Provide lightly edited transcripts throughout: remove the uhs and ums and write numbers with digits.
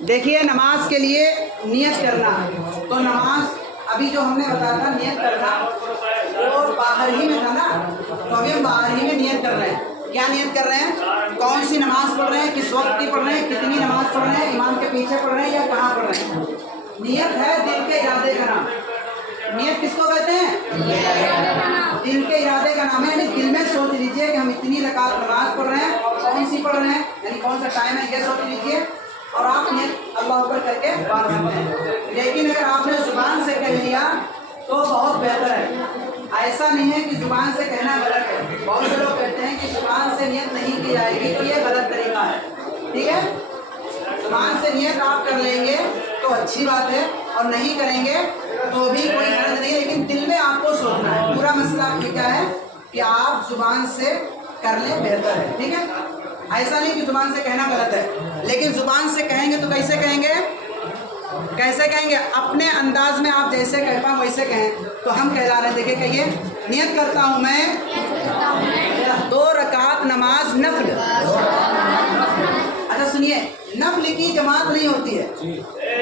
देखिए नमाज के लिए नियत करना, तो नमाज अभी जो हमने बताया था नियत करना वो बाहर ही में था ना, तो अभी हम बाहर ही में नियत कर रहे हैं। क्या नियत कर रहे हैं? कौन सी नमाज पढ़ रहे हैं, किस वक्त की पढ़ रहे हैं, कितनी नमाज पढ़ रहे हैं, इमाम के पीछे पढ़ रहे हैं या कहाँ पढ़ रहे हैं। नियत है दिल के इरादे का नाम। नियत किसको कहते हैं? दिल के इरादे का नाम है। यानी दिल में सोच लीजिए कि हम इतनी रकात नमाज पढ़ रहे हैं और कौन सी पढ़ रहे हैं, यानी कौन सा टाइम है, ये सोच लीजिए और आप नियत अल्लाह अकबर करके बांध सकते हैं। लेकिन अगर आपने जुबान से कह लिया तो बहुत बेहतर है। ऐसा नहीं है कि जुबान से कहना गलत है। बहुत से लोग कहते हैं कि जुबान से नियत नहीं की जाएगी, तो ये गलत तरीका है। ठीक है, जुबान से नियत आप कर लेंगे तो अच्छी बात है और नहीं करेंगे तो भी कोई गलत नहीं, लेकिन दिल में आपको सोचना है। पूरा मसला आपके क्या है कि आप जुबान से कर लें, बेहतर है। ठीक है, ऐसा नहीं कि जुबान से कहना गलत है, लेकिन जुबान से कहेंगे तो कैसे कहेंगे? कैसे कहेंगे? अपने अंदाज में आप जैसे कह पाएं वैसे कहें। तो हम कहला रहे, देखिए कहिए, नियत करता हूँ मैं 2 रकात नमाज नफल। अच्छा सुनिए, नफल की जमात नहीं होती है,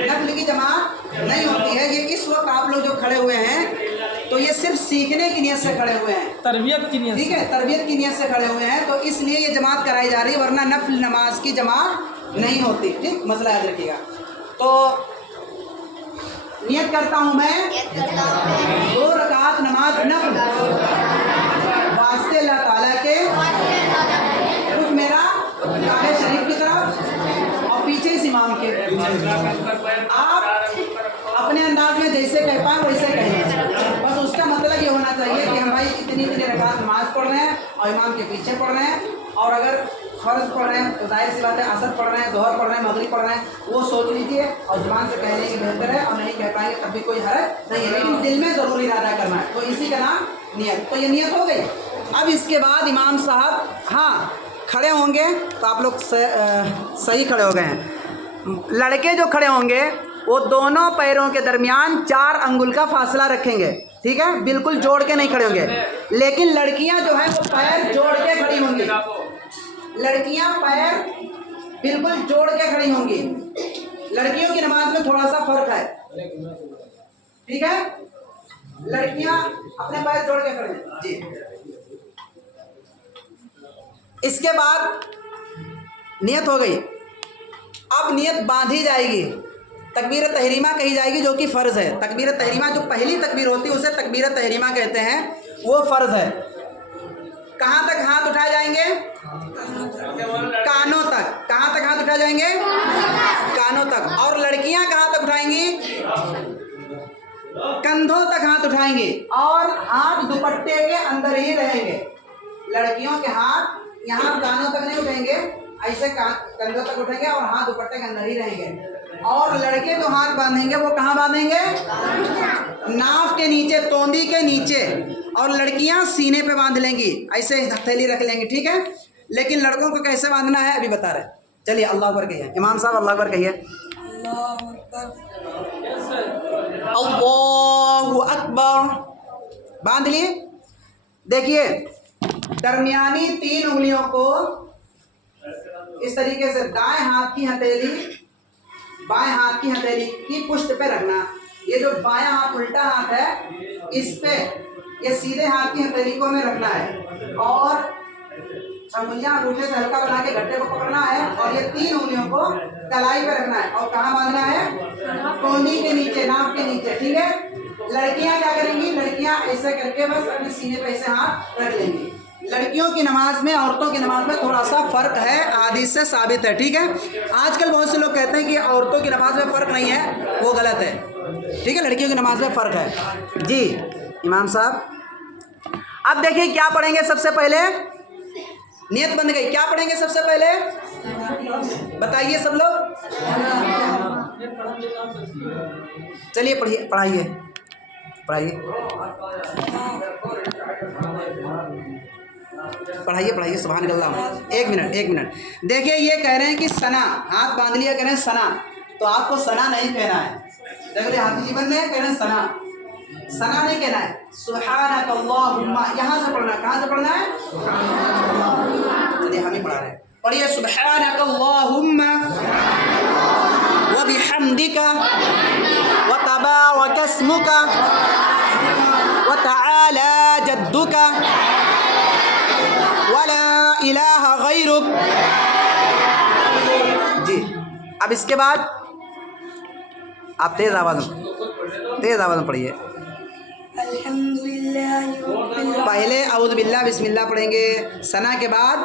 नफल की जमात नहीं होती है। ये इस वक्त आप लोग जो खड़े हुए हैं तो ये सिर्फ सीखने की नियत से खड़े हुए हैं, तरबियत की नियत। ठीक है, तरबियत की नियत से खड़े हुए हैं, तो इसलिए ये जमात कराई जा रही है, वरना नफल नमाज की जमात नहीं होती। ठीक, मसला याद रखिएगा। तो नियत करता हूँ मैं 2 रकात नमाज नफल वास्ते अल्लाह ताला के, रुख मेरा काबे शरीफ की तरफ और पीछे इस इमाम के। आप अपने अंदाज में जैसे कह पाएं वैसे कहें, बस उसका मतलब ये होना चाहिए कि हम भाई इतनी रकात नमाज पढ़ रहे हैं और इमाम के पीछे पढ़ रहे हैं। और अगर फ़र्ज पढ़ रहे हैं तो जाहिर सी बात है असर पढ़ रहे हैं, ज़ोहर पढ़ रहे हैं, मगरिब पढ़ रहे हैं, वो सोच लीजिए और जुबान से कहने की बेहतर है। और नहीं कह पाएंगे तब भी कोई हर्ज नहीं है, लेकिन दिल में ज़रूर इरादा करना है, तो इसी का नाम नियत। तो ये नियत हो गई। अब इसके बाद इमाम साहब खड़े होंगे, तो आप लोग सही खड़े हो गए हैं। लड़के जो खड़े होंगे वो दोनों पैरों के दरमियान 4 अंगुल का फासला रखेंगे। ठीक है, बिल्कुल जोड़ के नहीं खड़े होंगे। लेकिन लड़कियां जो है वो पैर जोड़ के खड़ी होंगी। लड़कियां पैर बिल्कुल जोड़ के खड़ी होंगी। लड़कियों की नमाज में थोड़ा सा फर्क है। ठीक है, लड़कियां अपने पैर जोड़ के खड़े हैं जी। इसके बाद नियत हो गई। अब नियत बांधी जाएगी, तकबीर तहरीमा कही जाएगी जो कि फ़र्ज़ है। तकबीर तहरीमा जो पहली तकबीर होती है उसे तकबीर तहरीमा कहते हैं, वो फ़र्ज़ है। कहाँ तक हाथ उठाए जाएंगे? कानों तक। कहाँ तक हाथ उठाए जाएंगे? कानों तक। और लड़कियां कहाँ तक उठाएंगी? कंधों तक हाथ उठाएंगी और हाथ दुपट्टे के अंदर ही रहेंगे। लड़कियों के हाथ यहाँ कानों तक नहीं उठेंगे, ऐसे कंधों तक उठेंगे और हाथ दुपट्टे के अंदर ही रहेंगे। और लड़के जो हाथ बांधेंगे वो कहाँ बांधेंगे? नाफ के नीचे, तोंदी के नीचे। और लड़कियां सीने पे बांध लेंगी, ऐसे हथेली रख लेंगी। ठीक है, लेकिन लड़कों को कैसे बांधना है अभी बता रहे। चलिए अल्लाह अकबर कहिए। इमाम साहब अल्लाह अकबर कहिए। अल्लाहु अकबर। बांध लिए। देखिए दरमियानी 3 उंगलियों को इस तरीके से दाएं हाथ की हथेली बाएं हाथ की हथेली की पुष्ट पे रखना। ये जो बायां हाथ उल्टा हाथ है इस पे ये सीधे हाथ की हथेली को हमें रखना है और उंगलियां अंगूठे से हल्का बना के गट्टे को पकड़ना है और ये 3 उंगलियों को कलाई पे रखना है। और कहाँ बांधना है? कोहनी के नीचे, नाक के नीचे। ठीक है, लड़कियां क्या करेंगी? लड़कियां ऐसे करके बस अपने सीने पे ऐसे हाथ रख लेंगी। लड़कियों की नमाज में औरतों की नमाज में थोड़ा सा फ़र्क है, हदीस से साबित है। ठीक है, आजकल बहुत से लोग कहते हैं कि औरतों की नमाज में फ़र्क नहीं है, वो गलत है। ठीक है, लड़कियों की नमाज में फ़र्क है जी। इमाम साहब अब देखिए क्या पढ़ेंगे सबसे पहले। नियत बन गई, क्या पढ़ेंगे सबसे पहले बताइए सब लोग। चलिए पढ़िए, पढ़ाइए पढ़ाइए पढ़ाइए। सुभान अल्लाह। एक मिनट देखिए, ये कह रहे हैं कि सना, हाथ बांध लिया, कह रहे हैं सना, तो आपको सना नहीं कहना है। देखिए हाथी जीवन में कह रहे हैं सना नहीं कहना है, सुब्हानक अल्लाहुम्मा यहाँ से पढ़ना। कहाँ से पढ़ना है? चलिए हम ही पढ़ा रहे हैं, पढ़िए सुब्हानक अल्लाहुम्मा बिहम्दिका व तबारक अस्मुका व तआला जद्दुका व ला इलाहा गैरुक। जी, अब इसके बाद आप तेज़ आवाज़ में पढ़िए। पहले औज़ु बिल्लाह बिस्मिल्लाह पढ़ेंगे, सना के बाद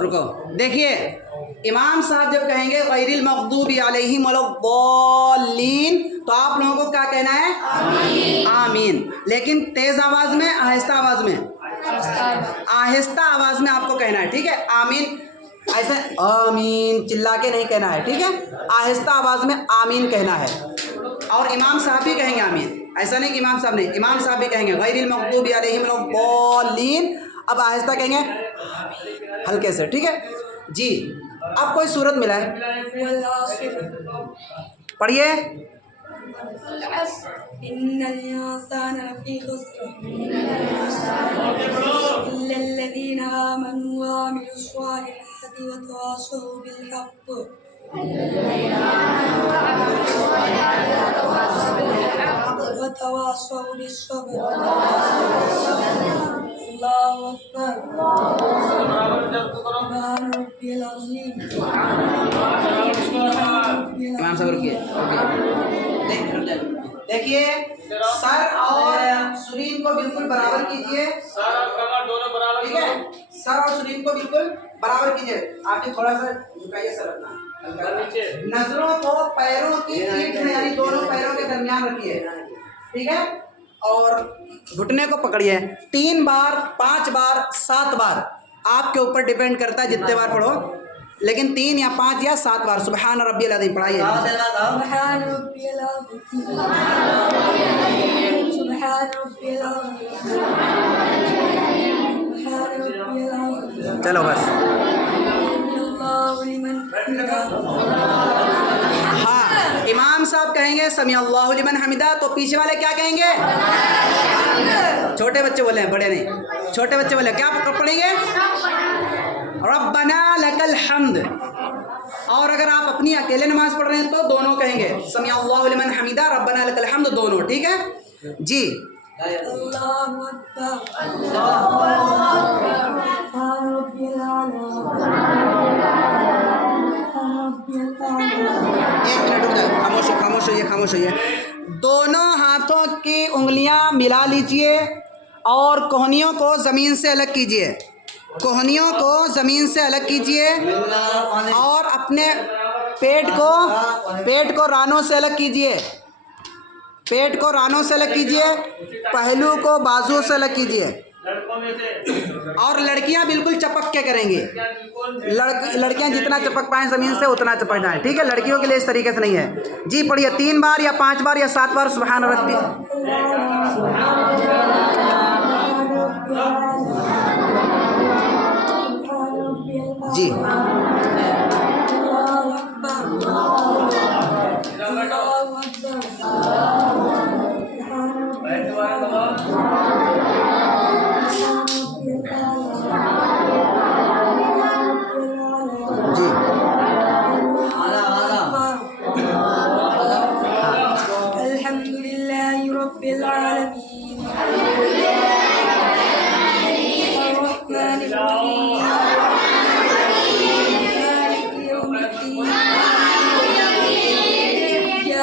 रुको, देखिए इमाम साहब जब कहेंगे गैरिल मग़दूबि अलैहिम वलद्दाल्लीन, तो आप लोगों को क्या कहना है? आमीन। आमीन। लेकिन तेज आवाज में, आहिस्ता आवाज में? आहिस्ता आवाज में आपको कहना है, ठीक है? आमीन ऐसे आमीन चिल्ला के नहीं कहना है, ठीक है? आहिस्ता आवाज में आमीन कहना है। और इमाम साहब भी कहेंगे आमीन, ऐसा नहीं कि इमाम साहब नहीं, इमाम साहब भी कहेंगे गैरिल मग़दूबि अलैहिम वलद्दाल्लीन। अब आहिस्ता कहेंगे हल्के से, ठीक है जी। अब कोई सूरत मिला है, पढ़िए। इमाम साहब रुकिए, देखिए सर और सुरीन को बिल्कुल बराबर कीजिए, ठीक है? सर और सुरीन को बिल्कुल बराबर कीजिए। आप भी थोड़ा सा झुकाइए सर अपना, नजरों को पैरों की पीठ में यानी दोनों पैरों के दरमियान रखिए, ठीक है? और घुटने को पकड़िए 3 बार, 5 बार, 7 बार, आपके ऊपर डिपेंड करता है जितने बार पढ़ो, लेकिन 3 या 5 या 7 बार सुबहान रब्बियल अज़ीम पढ़ाइए। चलो बस, हाँ इमाम साहब कहेंगे समी अल्लाहु लिमन हमिदा, तो पीछे वाले क्या कहेंगे? छोटे बच्चे बोले हैं, बड़े नहीं, छोटे बच्चे बोले क्या पढ़ेंगे? रब्बना लकल हम्द। और अगर आप अपनी अकेले नमाज पढ़ रहे हैं तो दोनों कहेंगे समी अल्लाहु लिमन हमिदा रब्बना लकल हम्द, दोनों, ठीक है जी। एक मिनट रुक जाओ, खामोश होइए। दोनों हाथों की उंगलियां मिला लीजिए और कोहनियों को ज़मीन से अलग कीजिए, कोहनियों को ज़मीन से अलग कीजिए और अपने पेट को रानों से अलग कीजिए, पेट को रानों से अलग कीजिए, पहलू को बाजुओं से अलग कीजिए। और लड़कियां बिल्कुल चपक के करेंगी, लड़कियां जितना चपक पाएं ज़मीन से उतना चपक जाएं, ठीक है? लड़कियों के लिए इस तरीके से नहीं है जी। पढ़िए 3 बार या 5 बार या 7 बार सुबहान रब्बी। जी अल्हम्दुलिल्लाहि रब्बिल आलमीन अर्रहमानिर रहीम मालिकि यौमिद्दीन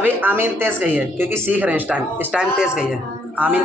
अभी आमीन तेज कहिए क्योंकि सीख रहे हैं इस टाइम तेज कहिए आमीन।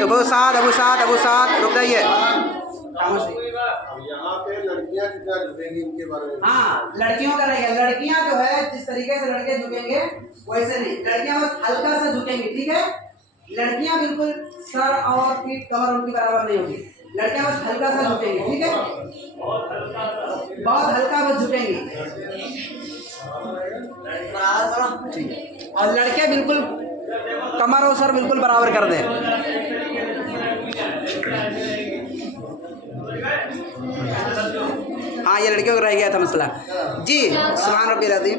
अबू साद रुक जाइए। यहाँ पे लड़कियाँ कितना झुकेंगी इनके बारे में? हाँ, लड़कियों का रहेगा। लड़कियाँ जो है जिस तरीके से लड़के झुकेंगे वैसे नहीं, लड़कियाँ बस हल्का सा झुकेंगी, ठीक है। लड़कियाँ बिल्कुल सर और पीठ कमर उनकी बराबर नहीं होगी, लड़कियाँ बस हल्का सा झुकेंगी, ठीक है, बहुत हल्का बस झुकेंगी। और लड़के बिल्कुल कमर और सर बिल्कुल बराबर कर दें। हाँ, ये लड़कियों का रह गया था मसला जी। सुभान रब्बिल अज़ीम,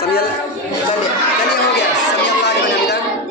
चलिए हो गया। समी अल्लाह लिमन हमिदा।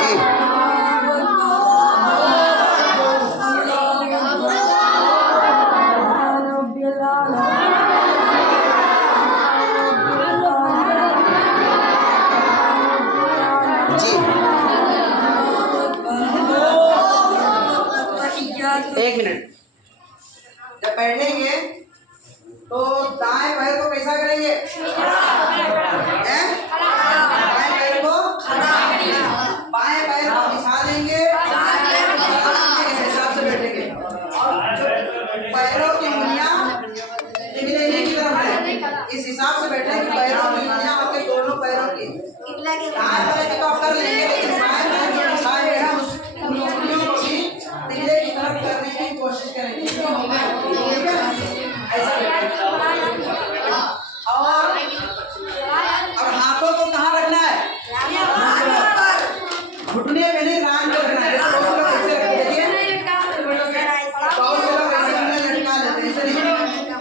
जी जी, एक मिनट। जब बैठेंगे तो दाएं पैर को कैसा करेंगे? हैं? दाएं पैर को बाएं पैर को बिछा देंगे, इस हिसाब से बैठेंगे। और जो पैरों की उंगलियां निकलेंगे की तरफ है, इस हिसाब से बैठेंगे। पैरों की उंगलियां आपके दोनों पैरों की दाएं पैर की तो आप कर लेंगे, लेकिन बाएं पैर जो बिछाए हैं उस उंगलियों को भी निकले की तरफ करने की कोशिश करेंगे, ठीक है। ऐसा बैठेंगे। और हाथों को कहाँ रखना है? घुटने पे नहीं, रान पे रखना है। जैसे बहुत से लोग ऐसे रखते हैं, देखिए बहुत से लोग ऐसे उंगलियां लटका लेते हैं, ऐसे नहीं,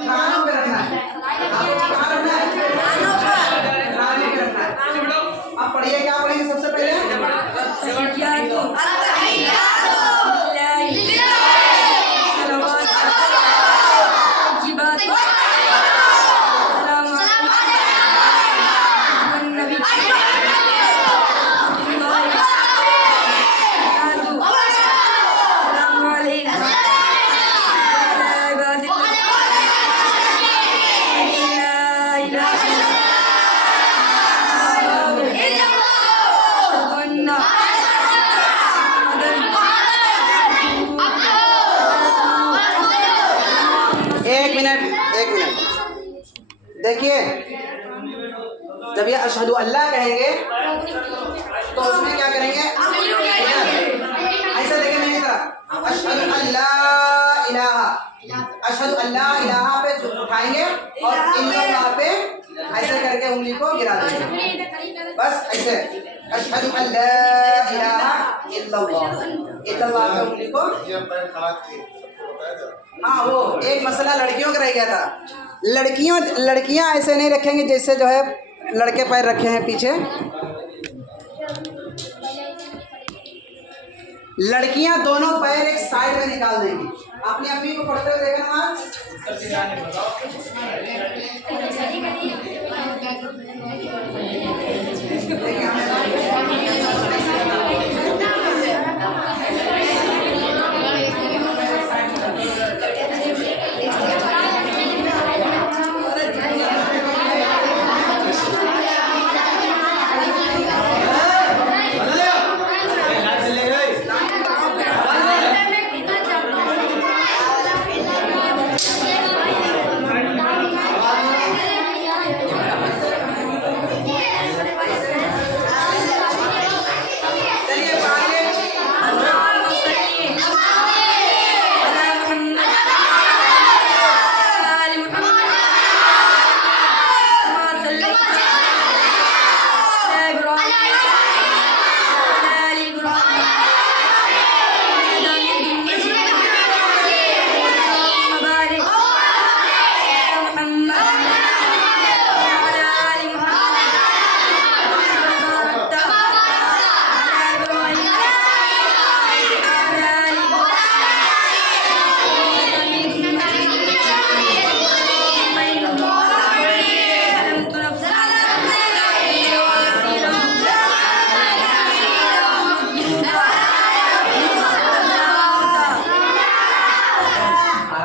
रानों पे रखना है। हाथों को कहाँ रखना है? रानों पे रखना है। अब पढ़िए, क्या पढ़ेंगे सबसे पहले? एक मिनट देखिए, जब ये अशहदु अल्लाह कहेंगे तो उसमें क्या करेंगे? ऐसा देखें मेरी तरफ, अशहदु अल्ला इलाहा, अशहदु अल्ला इलाहा पे उठाएंगे और इल्लल्लाह पे ऐसे करके उंगली को गिरा देंगे, बस ऐसे। अशहदु अल्ला इलाहा इल्लल्लाह, इल्लल्लाह पे उंगली को। हाँ, वो एक मसला लड़कियों का रह गया था। लड़कियां ऐसे नहीं रखेंगे जैसे जो है लड़के पैर रखे हैं पीछे। लड़कियां दोनों पैर एक साइड में निकाल देंगी। अपनी अम्मी को पढ़ते हुए देखा ना आज?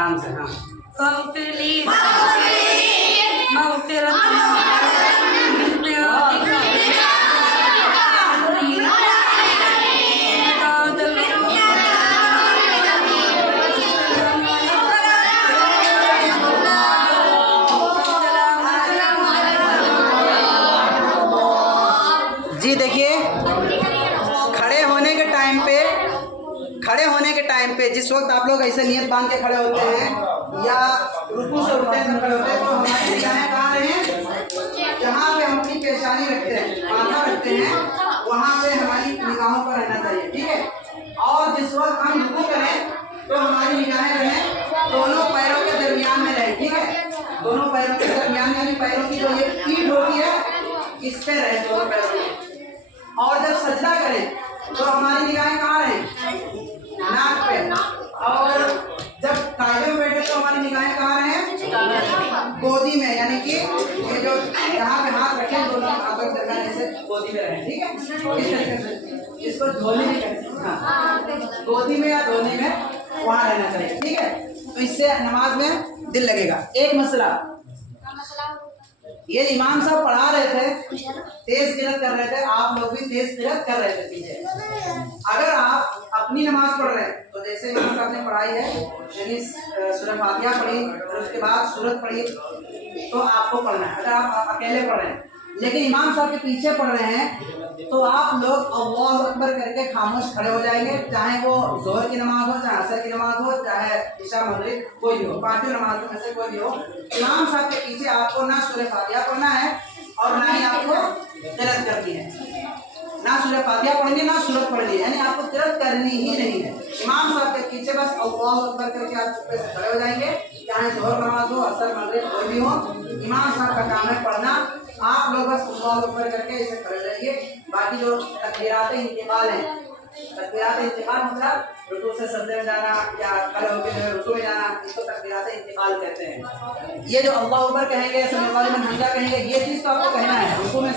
आराम से। हाँ, फ़ग़फ़िरली मग़फ़िरतन मिन जी देखिए, खड़े होने के टाइम पे जिस वक्त आप लोग ऐसे नियत बांध के खड़े होते हैं या रुकू से उठते हैं खड़े होते हैं, तो हमारी निगाहें कहाँ रहें? जहाँ पे हम अपनी पेशानी रखते हैं, माथा रखते हैं, वहाँ पे हमारी निगाहों पर रहना चाहिए, ठीक है। और जिस वक्त हम रुकू करें तो हमारी निगाहें रहें दोनों पैरों के दरमियान में रहें, ठीक है। दोनों पैरों के दरमियान में, पैरों की जो ये पीठ होती है इस पे रहे दोनों पैरों में। और जब सजदा करें तो हमारी निगाहें कहाँ रहें? नाक पे। और जब कायदे में बैठे तो हमारी निगाहें कहाँ रहें? गोदी में, यानी कि ये जो यहाँ पे हाथ रखें दोनों हाथों के दरमियान ऐसे गोदी में रहें, ठीक है। इस तरीके से इसको धोने भी कहते हैं। हाँ, गोदी में या धोने में वहाँ रहना चाहिए, ठीक है। तो इससे नमाज में दिल लगेगा। एक मसला, ये इमाम साहब पढ़ा रहे थे, तेज किरात कर रहे थे, आप लोग भी तेज किरात कर रहे थे पीछे। अगर आप अपनी नमाज पढ़ रहे हैं तो जैसे इमाम साहब ने पढ़ाई है, यानी सूरह फातिहा पढ़ी और उसके बाद सूरत पढ़ी, तो आपको पढ़ना है। अगर आप अकेले पढ़ रहे हैं लेकिन इमाम साहब के पीछे पढ़ रहे हैं तो आप लोग अल्लाहु अकबर करके खामोश खड़े हो जाएंगे, चाहे वो जोहर की नमाज हो, चाहे असर की नमाज हो, चाहे इशा मगरिब कोई भी हो, पांचों नमाजों में से कोई भी हो। इमाम साहब के पीछे आपको ना सूरह फातिहा पढ़ना है और ना ही आपको तिलावत करनी है, ना सूरह फातिहा पढ़नी है ना सूरत पढ़नी है, यानी आपको तिलावत करनी ही नहीं है। इमाम साहब के पीछे बस अल्लाहु अकबर करके आप चुप्पे से खड़े हो जाएंगे, चाहे जोहर नमाज हो, असर मगरिब कोई भी हो। इमाम साहब का काम है पढ़ना, आप लोग बस अल्लाहु अकबर करके ऐसे खड़े रहिए। बाकी जो तकबीरात इंतकाल है, तकबीरात इंतकाल मतलब रुकू से सजदे में जाना या खड़े होकर जो है रुकू में जाना, इसको तकबीरात इंतकाल कहते हैं। ये जो अल्लाहु अकबर कहेंगे, समी अल्लाहु लिमन हमिदा कहेंगे, ये चीज़ तो आपको कहना है। रुकू में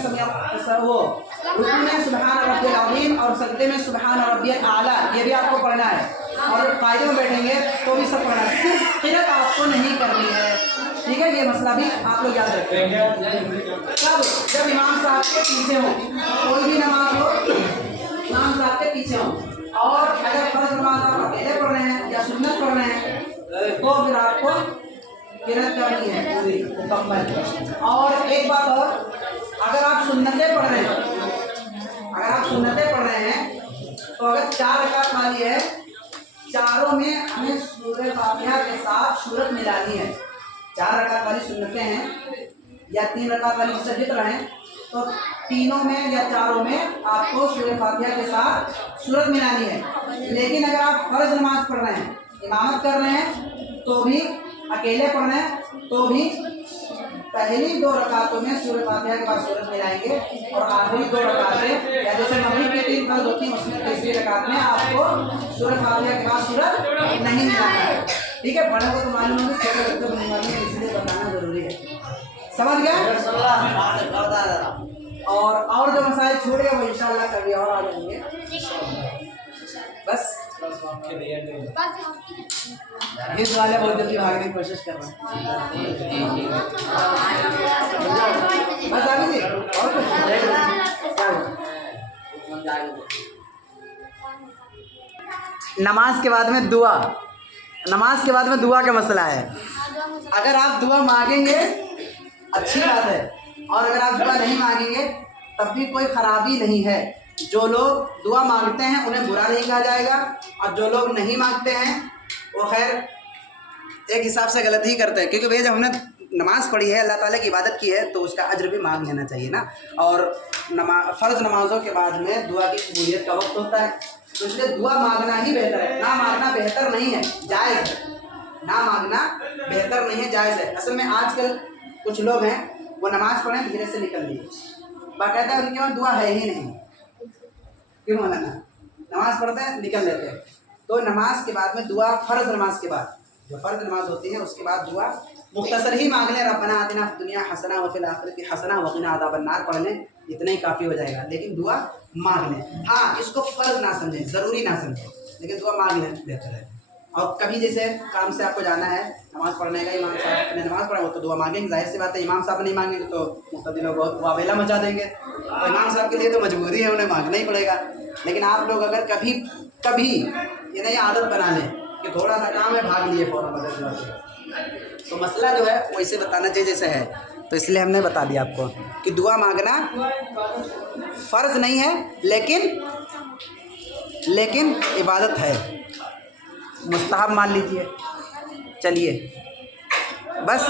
रुकू में सुबहान रब्बियल अज़ीम और सजदे में सुबहान रब्बियल आला, ये भी आपको पढ़ना है। और कायदे में बैठेंगे तो भी सब पढ़ना है, सिर्फ किरात आपको नहीं करनी है, ठीक है। ये मसला भी आप लोग याद रखें। जब इमाम साहब के पीछे हो, कोई भी नमाज हो इमाम साहब के पीछे हो, और अगर फर्ज नमाज आप अकेले पढ़ रहे हैं या सुन्नत पढ़ रहे हैं तो फिर आपको किरात करनी है पूरी मुकम्मल। और एक बात और, अगर आप सुन्नतें पढ़ रहे हैं तो अगर 4 रकात वाली है, चारों में हमें सूरह फातिहा के साथ सूरत मिलानी है। 4 रकात वाली सुन्नतें हैं या 3 रकात वाली जिसे जिक्र हैं, तो तीनों में या चारों में आपको सूरह फातिहा के साथ सूरत मिलानी है। लेकिन अगर आप फर्ज नमाज पढ़ रहे हैं, इमामत कर रहे हैं, तो भी अकेले पढ़ रहे हैं तो भी पहली 2 रकातों में सूरह फातिहा के बाद सूरत मिलाएंगे, और आखिरी 2 रकातें या जैसे मगरिब की 3 फर्ज होती है उसमें तीसरी रकात में आपको सूरह फातिहा के बाद सूरत नहीं मिलाना है, ठीक है। बड़े को तो मालूम होगी, छोटे बच्चों को नहीं मालूम है, इसलिए बताना जरूरी है। समझ गया? और जो मसाइल छूट गए वो इंशाल्लाह कभी और आ जाएंगे। बस इस वाले बहुत जल्दी भागने की कोशिश कर रहे हैं। बस आगे जी, और कुछ नमाज के बाद में दुआ, नमाज के बाद में दुआ का मसला है। अगर आप दुआ मांगेंगे अच्छी बात है, और अगर आप दुआ नहीं मांगेंगे तब भी कोई खराबी नहीं है। जो लोग दुआ मांगते हैं उन्हें बुरा नहीं कहा जाएगा, और जो लोग नहीं मांगते हैं वो खैर एक हिसाब से गलत ही करते हैं, क्योंकि भैया जब हमने नमाज़ पढ़ी है, अल्लाह ताला की इबादत की है, तो उसका अज्र भी मांग लेना चाहिए ना। और फ़र्ज़ नमाज़ों के बाद में दुआ की कबूलियत का वक्त होता है, तो इसलिए दुआ मांगना ही बेहतर है। ना मांगना बेहतर नहीं है, जायज़ है। ना मांगना बेहतर नहीं है, जायज़ है। असल में आजकल कुछ लोग हैं वो नमाज़ पढ़ें धीरे से निकल लिए, बाकायदा उनके वहाँ दुआ है ही नहीं। क्यों मौलाना? नमाज़ पढ़ते हैं निकल लेते हैं। तो नमाज के बाद में दुआ, फ़र्ज़ नमाज के बाद जो फ़र्ज़ नमाज होती है उसके बाद दुआ मुख्तसर ही मांग लें, रब्बना आतिना फिद दुनिया हसना व फिल आखिरति हसना व क़िना अज़ाबन नार पढ़ लें, इतना ही काफ़ी हो जाएगा। लेकिन दुआ मांग लें, हाँ इसको फ़र्ज़ ना समझें, ज़रूरी ना समझें, लेकिन दुआ मांग लें बेहतर है। और कभी जैसे काम से आपको जाना है, नमाज़ पढ़ने का, इमाम साहब ने नमाज़ पढ़ा हो तो दुआ मांगेंगे, जाहिर सी बात है। इमाम साहब नहीं मांगेंगे तो मुक़्तदी लोग बहुत वावेला मचा देंगे। तो इमाम साहब के लिए तो मजबूरी है, उन्हें मांगना ही पड़ेगा। लेकिन आप लोग अगर कभी कभी ये नई आदत बना लें कि थोड़ा सा काम है भाग लिए फ़ौरन मदद से, तो मसला जो है वैसे बताना चाहिए जैसे है। तो इसलिए हमने बता दिया आपको कि दुआ मांगना फ़र्ज़ नहीं है, लेकिन इबादत है, मुस्तहब मान लीजिए। चलिए बस।